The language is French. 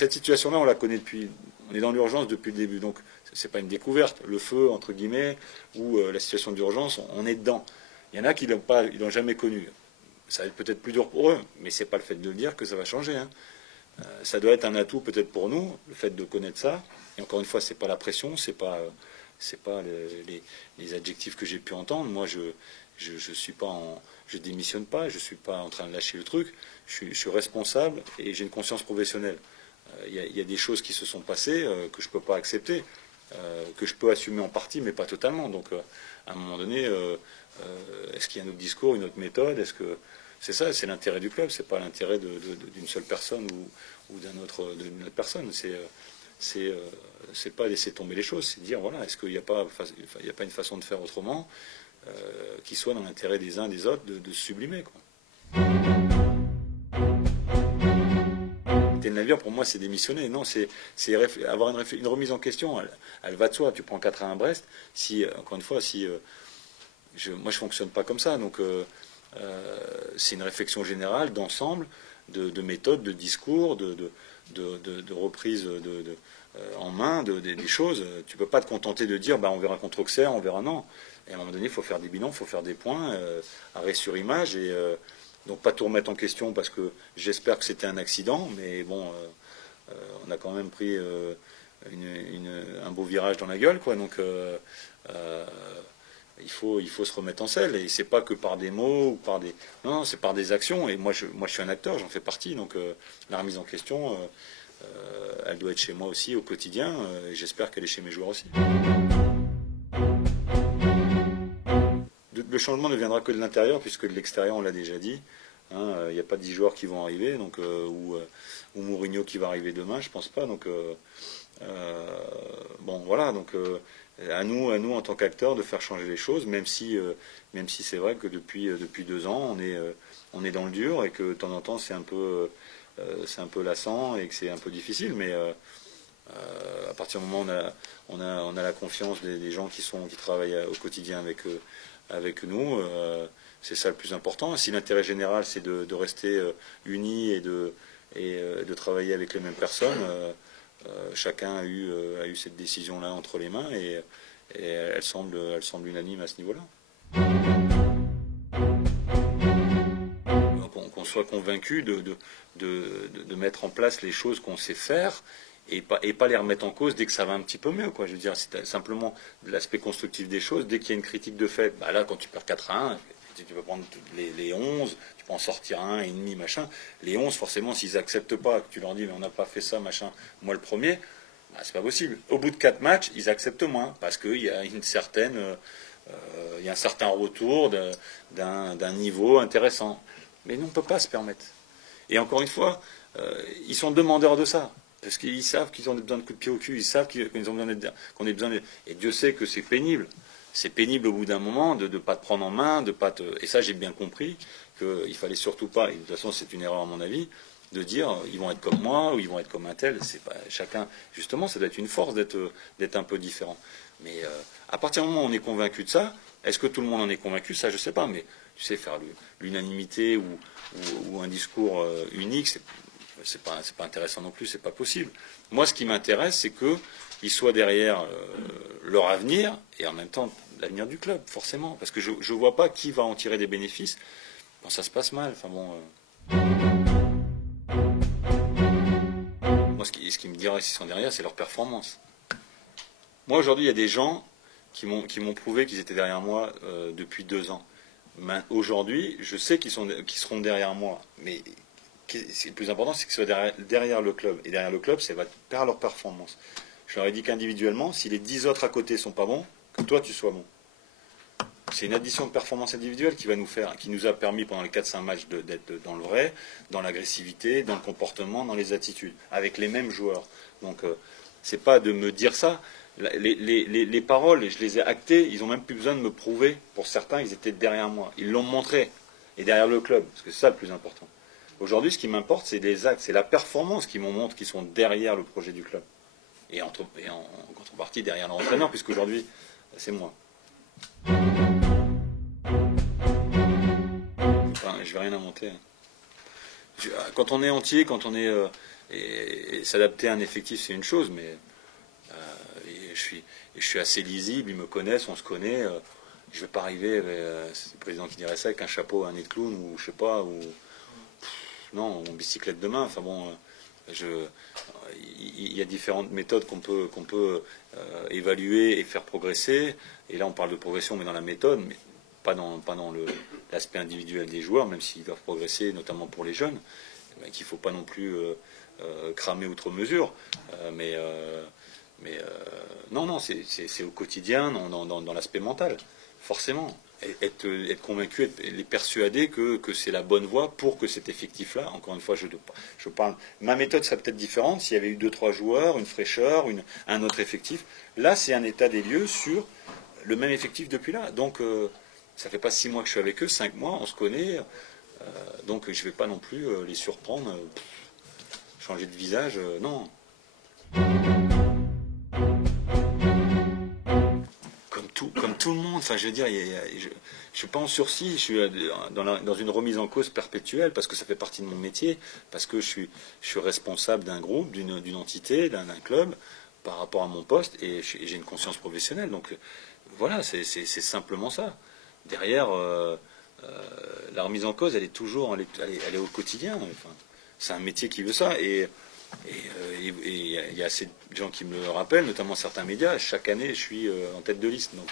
cette situation-là, on la connaît on est dans l'urgence depuis le début, donc c'est pas une découverte. Le feu, entre guillemets, ou la situation d'urgence, on est dedans. Il y en a qui l'ont jamais connu. Ça va être peut-être plus dur pour eux, mais c'est pas le fait de le dire que ça va changer. Hein. Ça doit être un atout peut-être pour nous, le fait de connaître ça. Et encore une fois, c'est pas la pression, c'est pas les adjectifs que j'ai pu entendre. Moi, je démissionne pas, je suis pas en train de lâcher le truc. Je suis responsable et j'ai une conscience professionnelle. Il y a des choses qui se sont passées que je peux pas accepter, que je peux assumer en partie, mais pas totalement. Donc, à un moment donné, est-ce qu'il y a un autre discours, une autre méthode? Est-ce que c'est ça, c'est l'intérêt du club, c'est pas l'intérêt d'une seule personne ou d'une autre personne. C'est pas laisser tomber les choses, c'est dire voilà, est-ce qu'il n'y a pas une façon de faire autrement qui soit dans l'intérêt des uns des autres de se sublimer, quoi. Le navire, pour moi, c'est démissionner. Non, c'est avoir une remise en question. Elle va de soi. Tu prends 4-1 à Brest. Encore une fois, moi, je fonctionne pas comme ça. Donc, c'est une réflexion générale, d'ensemble, de méthode, de discours, de reprise en main des choses. Tu peux pas te contenter de dire on verra contre Auxerre, on verra non. Et à un moment donné, il faut faire des bilans, il faut faire des points, arrêt sur image, et donc pas tout remettre en question parce que j'espère que c'était un accident, mais bon, on a quand même pris un beau virage dans la gueule, quoi. Donc il faut se remettre en selle, et c'est pas que par des mots ou par des, non, c'est par des actions. Et moi je suis un acteur, j'en fais partie, donc la remise en question, elle doit être chez moi aussi au quotidien, et j'espère qu'elle est chez mes joueurs aussi. Le changement ne viendra que de l'intérieur, puisque de l'extérieur, on l'a déjà dit. Il n'y a pas 10 joueurs qui vont arriver, donc, ou Mourinho qui va arriver demain, je pense pas. Donc, bon, voilà. Donc, à nous en tant qu'acteurs de faire changer les choses, même si c'est vrai que depuis 2 ans, on est dans le dur, et que de temps en temps, c'est un peu lassant et que c'est un peu difficile, mais à partir du moment où on a la confiance des gens qui travaillent au quotidien avec nous, c'est ça le plus important. Si l'intérêt général, c'est de rester unis et de travailler avec les mêmes personnes, chacun a eu cette décision-là entre les mains, et elle semble unanime à ce niveau-là. Qu'on soit convaincu de mettre en place les choses qu'on sait faire, et pas les remettre en cause dès que ça va un petit peu mieux, quoi. Je veux dire, c'est simplement l'aspect constructif des choses. Dès qu'il y a une critique de fait, là, quand tu perds 4-1, tu peux prendre les 11, tu peux en sortir un et demi, machin. Les 11, forcément, s'ils acceptent pas, que tu leur dis, mais on n'a pas fait ça, machin, moi le premier, c'est pas possible. Au bout de 4 matchs, ils acceptent moins, parce qu'il y a il y a un certain retour d'un niveau intéressant. Mais nous, on ne peut pas se permettre. Et encore une fois, ils sont demandeurs de ça. Parce qu'ils savent qu'ils ont besoin de coups de pied au cul, ils savent qu'on ait besoin d'être... Et Dieu sait que c'est pénible. C'est pénible au bout d'un moment de ne pas te prendre en main, Et ça, j'ai bien compris qu'il fallait surtout pas, et de toute façon c'est une erreur à mon avis, de dire ils vont être comme moi ou ils vont être comme un tel. C'est pas chacun. Justement, ça doit être une force d'être un peu différent. Mais à partir du moment où on est convaincu de ça, est-ce que tout le monde en est convaincu? Ça, je sais pas. Mais tu sais, faire l'unanimité ou un discours unique, c'est pas intéressant non plus, c'est pas possible. Moi, ce qui m'intéresse, c'est qu'ils soient derrière leur avenir et en même temps l'avenir du club, forcément. Parce que je vois pas qui va en tirer des bénéfices quand ça se passe mal. Enfin bon. Moi, ce qui me dira s'ils sont derrière, c'est leur performance. Moi, aujourd'hui, il y a des gens qui m'ont prouvé qu'ils étaient derrière moi depuis 2 ans. Aujourd'hui, je sais qu'ils seront derrière moi, mais le plus important, c'est qu'ils soient derrière le club. Et derrière le club, c'est par leur performance. Je leur ai dit qu'individuellement, si les 10 autres à côté sont pas bons, que toi, tu sois bon. C'est une addition de performance individuelle qui nous a permis pendant les 4-5 matchs d'être dans le vrai, dans l'agressivité, dans le comportement, dans les attitudes, avec les mêmes joueurs. Donc, c'est pas de me dire ça. Les paroles, je les ai actées, ils n'ont même plus besoin de me prouver. Pour certains, ils étaient derrière moi. Ils l'ont montré. Et derrière le club, parce que c'est ça le plus important. Aujourd'hui, ce qui m'importe, c'est les actes, c'est la performance qui m'en montre qu'ils sont derrière le projet du club. Et en contrepartie, derrière l'entraîneur, puisqu'aujourd'hui, c'est moi. Enfin, je vais rien inventer. Quand on est entier, quand on est et s'adapter à un effectif, c'est une chose, mais et je suis assez lisible, ils me connaissent, on se connaît. Je ne vais pas arriver, c'est le président qui dirait ça, avec un chapeau, un nez de clown, ou je sais pas, ou non, en bicyclette de main. Enfin bon, il y a différentes méthodes qu'on peut évaluer et faire progresser. Et là, on parle de progression, mais dans la méthode, mais pas dans l'aspect individuel des joueurs, même s'ils doivent progresser, notamment pour les jeunes, qu'il ne faut pas non plus cramer outre mesure. Non, non, c'est au quotidien, dans l'aspect mental, forcément. Être convaincu, les persuader que c'est la bonne voie pour que cet effectif-là, encore une fois, je parle, ma méthode serait peut-être différente s'il y avait eu 2-3 joueurs, une fraîcheur, un autre effectif. Là, c'est un état des lieux sur le même effectif depuis là. Donc, ça fait pas 6 mois que je suis avec eux, 5 mois, on se connaît. Donc, je vais pas non plus les surprendre, changer de visage, non. Comme tout le monde, enfin, je veux dire, je ne suis pas en sursis, je suis dans une remise en cause perpétuelle parce que ça fait partie de mon métier, parce que je suis responsable d'un groupe, d'une entité, d'un club par rapport à mon poste et j'ai une conscience professionnelle. Donc voilà, c'est simplement ça. Derrière, la remise en cause, elle est toujours, elle est au quotidien. Enfin, c'est un métier qui veut ça et il y a assez de gens qui me le rappellent, notamment certains médias. Chaque année, je suis en tête de liste. Donc,